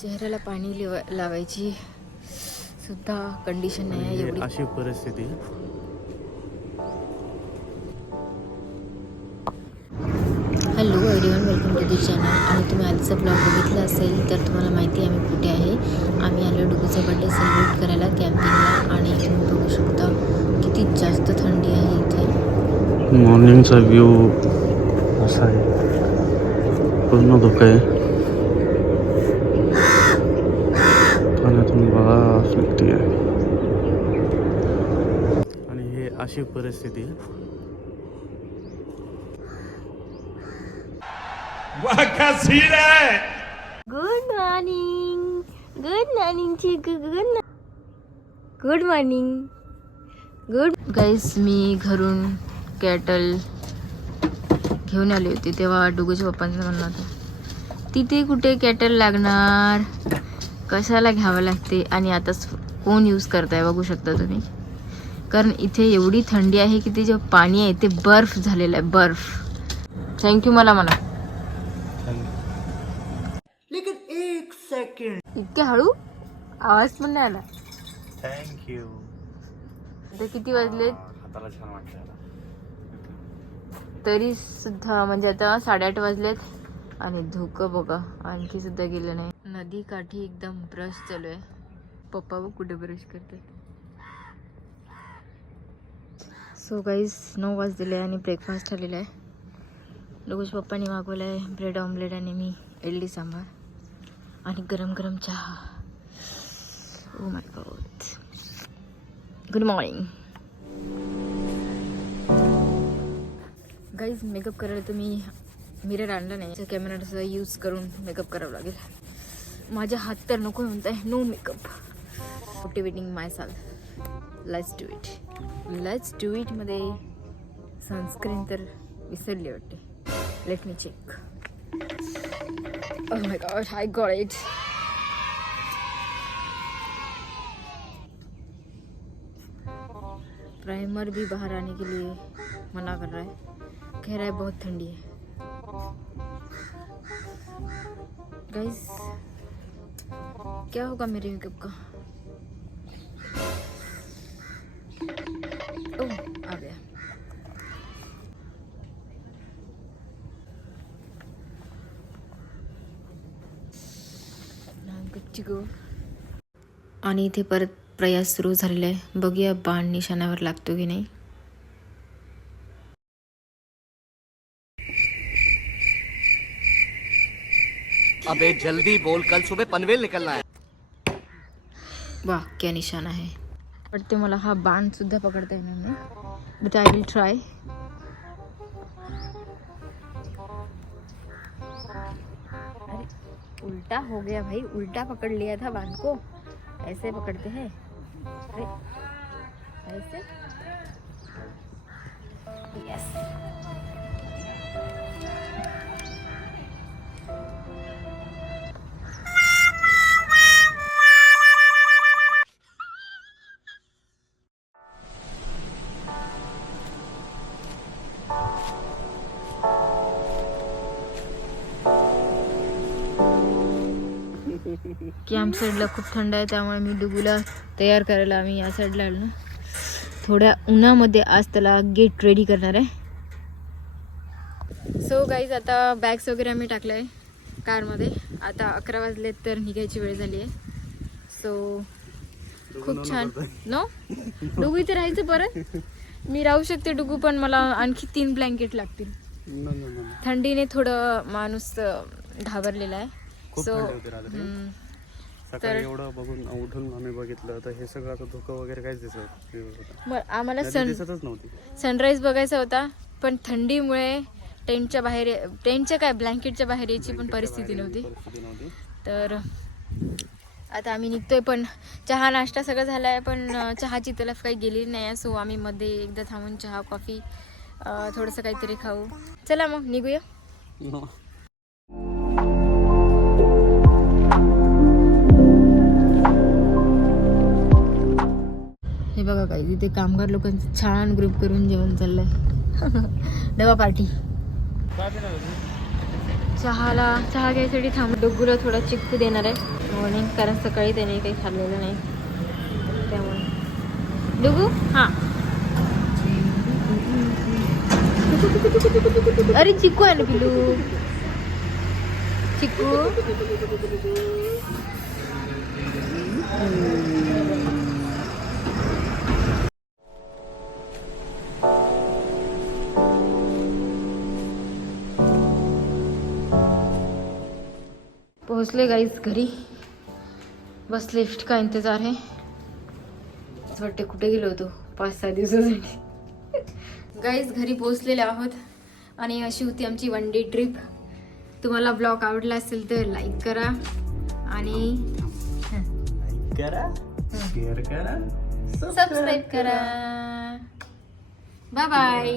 चेहऱ्याला पाणी लिवा लावायची सुद्धा कंडिशन नाही आहे एवढी. अशी परिस्थिती. Hello everyone welcome to the channel आणि तुम्ही आजचा ब्लॉग बघितला असेल तर तुम्हाला माहिती आहे आम्ही कुठे आहे. आम्ही आलो डुगूचा बड्डे सेलिब्रेट करायला कॅम्पिंगला आणि तुम्ही बघू शकता किती जास्त थंडी आहे इथे. मॉर्निंगचा व्ह्यू असा आहे. पूर्ण धोका आहे. आहे आणि हे अशी परिस्थिती. Hi good morning good morning good good morning good guys मी घरून कॅटल घेऊन आली होती तेव्हा डुगूच्या पप्पांचं म्हणणं होतं तिथे कुठे कॅटल लागणार? कशाला घ्यावं लागते? आणि आता स- कोण यूज करताय बघू शकता तुम्ही. कारण इथे एवढी थंडी आहे की ते जे पाणी आहे ते बर्फ झालेलं आहे बर्फ. थँक्यू मला म्हणा. इतके हळू? आवाज पण नाही आला. थँक्यू आता किती वाटतं तरी सुद्धा म्हणजे आता साडेआठ वाजलेत आणि धुकं बघा. आणखी सुद्धा गेलं नाही. नदी काठी एकदम ब्रश चालू आहे. पप्पा व कुठे ब्रश करतात. सो गाईज नऊ वाजलेले आहे आणि ब्रेकफास्ट झालेला आहे. लोकेश पप्पानी मागवलं आहे ब्रेड ऑमलेट आणि मी इडली सांबार आणि गरम गरम चहा. ओ my god good morning guys makeup करायला तर मी मिरर आणला नाही. कॅमेराचा यूज करून मेकअप करावं लागेल. माझ्या हात तर नको म्हणताय no makeup motivating myself let's do it let's do इटमध्ये sunscreen तर विसरली वाटते. Let me check Oh my god, I got it. Primer भी बाहर आने के लिए मना कर रहा है. कह रहा है बहुत ठंडी है. गाइस क्या होगा मेरे मेकअप का? To आणि इथे परत प्रयास सुरू झालेला आहे बघूया बाण निशाण्यावर लागतो की नाही. अबे जल्दी बोल. कल सुबह पनवेल निकलना है. वाह क्या निशाण आहे वाटते मला हा बाण सुद्धा पकडता येणार नाही. बट आय विल ट्राय उल्टा हो गया भाई उल्टा पकड़ लिया था बांध को। ऐसे पकड़ते हैं। अरे ऐसे। यस की आमच्या साईडला खूप थंड आहे त्यामुळे मी डुगूला तयार करायला आम्ही या साईडला आलो ना. थोड्या उन्हामध्ये आज त्याला गेट रेडी करणार आहे. सो गाईज आता बॅग्स वगैरे आम्ही टाकलं आहे कारमध्ये. आता अकरा वाजलेत तर निघायची वेळ झाली आहे. सो खूप छान. नो डुगू इथे राहायचं परत? मी राहू शकते डुगू पण मला आणखी तीन ब्लँकेट लागतील. थंडीने थोडं माणूस घाबरलेला आहे. खूप सो थंडी होती रात्री. सकाळी एवढं बघून उठून आम्ही बघितलं तर हे सगळं धुकं वगैरे काहीच दिसत. मग आम्हाला सन दिसतच नव्हती. सनराईज बघायचा होता पण थंडीमुळे टेंटच्या बाहेर टेंटच्या काय ब्लँकेटच्या बाहेर यायची पण परिस्थिती नव्हती. परिस्थिती नव्हती. तर आता आम्ही निघतोय पण चहा नाश्ता सगळं झाला आहे पण अं, चहाची तलफ काही गेली नाही आहे सो आम्ही मध्ये एकदा थांबून चहा कॉफी अं, थोडंसं काहीतरी खाऊ. चला मग निघूया. बघा काय तिथे कामगार लोकांचं छान ग्रुप करून जेवण चाललंय. डबा पार्टी चहाला चहा घ्यायसाठी थांब डोगूला थोडा चिक्कू देणार आहे. मॉर्निंग कारण सकाळी त्याने काही खाल्लेलं नाही. त्यामुळे. डुगू? हां. अरे चिक्कू आहे ना पिलू चिक्कू. पोहोचले गाईज घरी. बस लिफ्ट का इंतजार है असं वाटते कुठे गेलो होतो? पाच सहा दिवसासाठी गाईज घरी पोहोचलेले आहोत. आणि अशी होती आमची वन डे ट्रिप तुम्हाला ब्लॉग आवडला असेल तर लाईक करा. आणि करा शेअर करा सबस्क्राईब करा. Bye bye